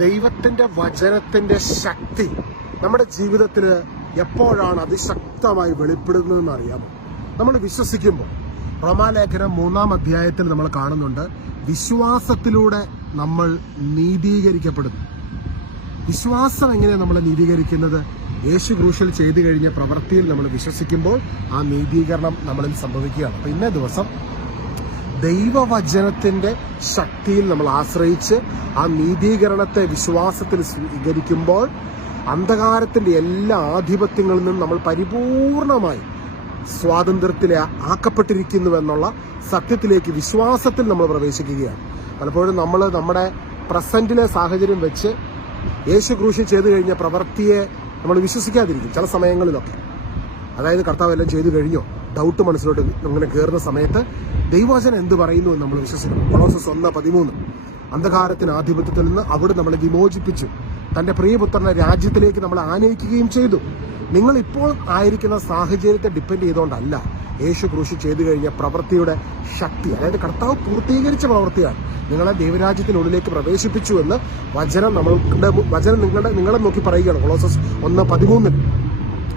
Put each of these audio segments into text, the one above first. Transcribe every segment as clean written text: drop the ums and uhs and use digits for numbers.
ദൈവത്തിന്റെ വചനത്തിന്റെ ശക്തി നമ്മുടെ ജീവിതത്തിൽ എപ്പോഴാണ് അതിശക്തമായി വെളിപ്പെടുന്നതെന്ന് അറിയാമോ? നമ്മൾ വിശ്വസിക്കുമ്പോൾ. റോമാലേഖനം 3-ാം അധ്യായത്തിൽ നമ്മൾ കാണുന്നുണ്ട്, വിശ്വാസത്തിലൂടെ നമ്മൾ നീതീകരിക്കപ്പെടുന്നു. വിശ്വാസം എങ്ങനെയാണ് നമ്മളെ നീതീകരിക്കുന്നത്? യേശു ക്രൂശിൽ ചെയ്തു കഴിഞ്ഞ പ്രവൃത്തിയിൽ നമ്മൾ വിശ്വസിക്കുമ്പോൾ ആ നീതീകരണം നമ്മളിൽ സംഭവിക്കുകയാണ്. അപ്പോൾ ഇന്നേ ദിവസം ദൈവവചനത്തിന്റെ ശക്തിയിൽ നമ്മൾ ആശ്രയിച്ച് ആ നീതീകരണത്തെ വിശ്വാസത്തിൽ സ്വീകരിക്കുമ്പോൾ അന്ധകാരത്തിന്റെ എല്ലാ ആധിപത്യങ്ങളിൽ നിന്നും നമ്മൾ പരിപൂർണമായി സ്വാതന്ത്ര്യത്തിൽ ആക്കപ്പെട്ടിരിക്കുന്നുവെന്നുള്ള സത്യത്തിലേക്ക് വിശ്വാസത്തിൽ നമ്മൾ പ്രവേശിക്കുകയാണ്. പലപ്പോഴും നമ്മൾ നമ്മുടെ പ്രസന്റിലെ സാഹചര്യം വെച്ച് യേശു ക്രൂശിൽ ചെയ്തു കഴിഞ്ഞ പ്രവൃത്തിയെ നമ്മൾ വിശ്വസിക്കാതിരിക്കും ചില സമയങ്ങളിലൊക്കെ. അതായത് കർത്താവ് എല്ലാം ചെയ്തു കഴിഞ്ഞോ ഡൗട്ട് മനസ്സിലോട്ട് അങ്ങനെ കയറുന്ന സമയത്ത് ദൈവവചനം എന്ത് പറയുന്നു എന്ന് നമ്മൾ വിശ്വസിക്കണം. കൊളോസസ് 1:13 അന്ധകാരത്തിന് ആധിപത്യത്തിൽ നിന്ന് അവിടെ നമ്മളെ വിമോചിപ്പിച്ചു, തന്റെ പ്രിയപുത്രന്റെ രാജ്യത്തിലേക്ക് നമ്മളെ ആനയിക്കുകയും ചെയ്തു. നിങ്ങൾ ഇപ്പോൾ ആയിരിക്കുന്ന സാഹചര്യത്തെ ഡിപ്പെൻഡ് ചെയ്തുകൊണ്ടല്ല യേശു ക്രൂശിൽ ചെയ്തു കഴിഞ്ഞ പ്രവൃത്തിയുടെ ശക്തി, അതായത് കർത്താവ് പൂർത്തീകരിച്ച പ്രവൃത്തിയാണ് നിങ്ങളെ ദൈവരാജ്യത്തിനുള്ളിലേക്ക് പ്രവേശിപ്പിച്ചു എന്ന് വചനം നിങ്ങളെ നോക്കി പറയുകയാണ്. കൊളോസസ് 1:13.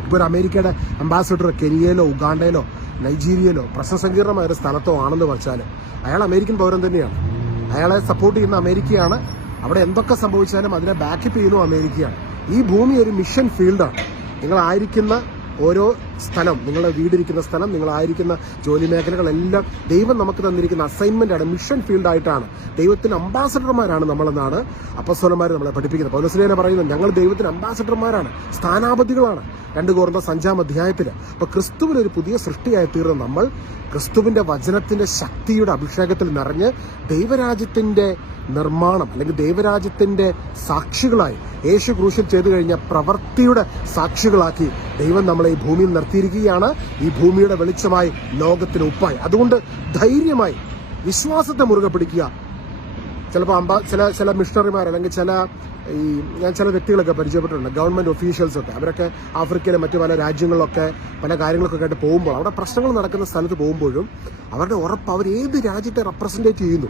ഇപ്പോൾ ഒരു അമേരിക്കയുടെ അംബാസിഡർ കെനിയയിലോ ഉഗാണ്ടയിലോ നൈജീരിയയിലോ പ്രശ്നസങ്കീർണമായ ഒരു സ്ഥലത്തോ ആണെന്ന് വെച്ചാൽ അയാൾ അമേരിക്കൻ പൗരൻ തന്നെയാണ്. അയാളെ സപ്പോർട്ട് ചെയ്യുന്ന അമേരിക്കയാണ്. അവിടെ എന്തൊക്കെ സംഭവിച്ചാലും അതിനെ ബാക്കപ്പ് ചെയ്യുന്നു അമേരിക്കയാണ്. ഈ ഭൂമി ഒരു മിഷൻ ഫീൽഡാണ്. നിങ്ങളായിരിക്കുന്ന ഓരോ സ്ഥലം, നിങ്ങളുടെ വീടിരിക്കുന്ന സ്ഥലം, നിങ്ങളായിരിക്കുന്ന ജോലി മേഖലകളെല്ലാം ദൈവം നമുക്ക് തന്നിരിക്കുന്ന അസൈൻമെന്റാണ്, മിഷൻ ഫീൽഡായിട്ടാണ്. ദൈവത്തിന്റെ അംബാസഡർമാരാണ് നമ്മളെന്നാണ് അപ്പസ്തലന്മാർ നമ്മളെ പഠിപ്പിക്കുന്നത്. പൗലോസ് പറയുന്നത് ഞങ്ങൾ ദൈവത്തിന്റെ അംബാസഡർമാരാണ്, സ്ഥാനാപതികളാണ്. 2 കൊരിന്ത്യർ 5-ാം അധ്യായത്തിൽ. അപ്പൊ ക്രിസ്തുവിനൊരു പുതിയ സൃഷ്ടിയായി തീർന്ന നമ്മൾ ക്രിസ്തുവിന്റെ വചനത്തിന്റെ ശക്തിയുടെ അഭിഷേകത്തിൽ നിറഞ്ഞ് ദൈവരാജ്യത്തിന്റെ നിർമ്മാണം അല്ലെങ്കിൽ ദൈവരാജ്യത്തിന്റെ സാക്ഷികളായി യേശു ക്രൂശിൽ ചെയ്തു കഴിഞ്ഞ പ്രവൃത്തിയുടെ സാക്ഷികളാക്കി ദൈവം നമ്മളെ ഈ ഭൂമിയിൽ നിർത്തിയിരിക്കുകയാണ്. ഈ ഭൂമിയുടെ വെളിച്ചമായി ലോകത്തിന് ഉപ്പായി. അതുകൊണ്ട് ധൈര്യമായി വിശ്വാസത്തെ മുറുകെ പിടിക്കുക. ചിലപ്പോൾ ചില മിഷണറിമാർ അല്ലെങ്കിൽ ഞാൻ ചില വ്യക്തികളൊക്കെ പരിചയപ്പെട്ടിട്ടുണ്ട്, ഗവൺമെന്റ് ഒഫീഷ്യൽസൊക്കെ. അവരൊക്കെ ആഫ്രിക്കയിലെ മറ്റു പല രാജ്യങ്ങളിലൊക്കെ പല കാര്യങ്ങളൊക്കെ ആയിട്ട് പോകുമ്പോൾ, അവിടെ പ്രശ്നങ്ങൾ നടക്കുന്ന സ്ഥലത്ത് പോകുമ്പോഴും അവരുടെ ഉറപ്പ് അവർ ഏത് രാജ്യത്തെ റെപ്രസെന്റേറ്റ് ചെയ്യുന്നു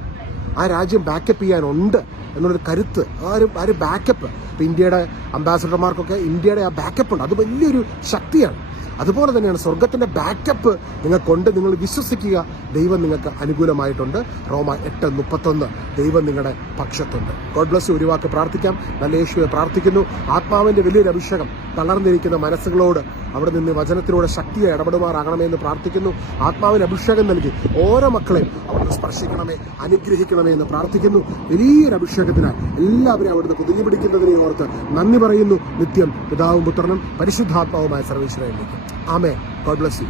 ആ രാജ്യം ബാക്കപ്പ് ചെയ്യാനുണ്ട് എന്നുള്ളൊരു കരുത്ത്, ആ ഒരു ബാക്കപ്പ്. ഇപ്പം ഇന്ത്യയുടെ അംബാസഡർമാർക്കൊക്കെ ഇന്ത്യയുടെ ആ ബാക്കപ്പ് ഉണ്ട്. അത് വലിയൊരു ശക്തിയാണ്. അതുപോലെ തന്നെയാണ് സ്വർഗത്തിന്റെ ബാക്കപ്പ് നിങ്ങൾക്കുണ്ട്. നിങ്ങൾ വിശ്വസിക്കുക, ദൈവം നിങ്ങൾക്ക് അനുകൂലമായിട്ടുണ്ട്. റോമ 8:31 ദൈവം നിങ്ങളുടെ പക്ഷത്തുണ്ട്. God bless U. ഒരു വാക്ക് പ്രാർത്ഥിക്കാം. നല്ല യേശുവെ പ്രാർത്ഥിക്കുന്നു. ആത്മാവിന്റെ വലിയൊരു അഭിഷേകം തളർന്നിരിക്കുന്ന മനസ്സുകളോട് അവിടെ നിന്ന് വചനത്തിലൂടെ ശക്തിയെ ഇടപെടുമാറാകണമെന്ന് പ്രാർത്ഥിക്കുന്നു. ആത്മാവിന് അഭിഷേകം നൽകി ഓരോ മക്കളെയും അവിടുന്ന് സ്പർശിക്കണമേ, അനുഗ്രഹിക്കണമേ എന്ന് പ്രാർത്ഥിക്കുന്നു. വലിയൊരു അഭിഷേകത്തിനായി എല്ലാവരെയും അവിടുന്ന് കുതിഞ്ഞു പിടിക്കുന്നതിനെ ഓർത്ത് നന്ദി പറയുന്നു. നിത്യം പിതാവും പുത്രനും പരിശുദ്ധാത്മാവുമായ സർവീശ്വരനിലേക്ക്. ആമേൻ. God bless U.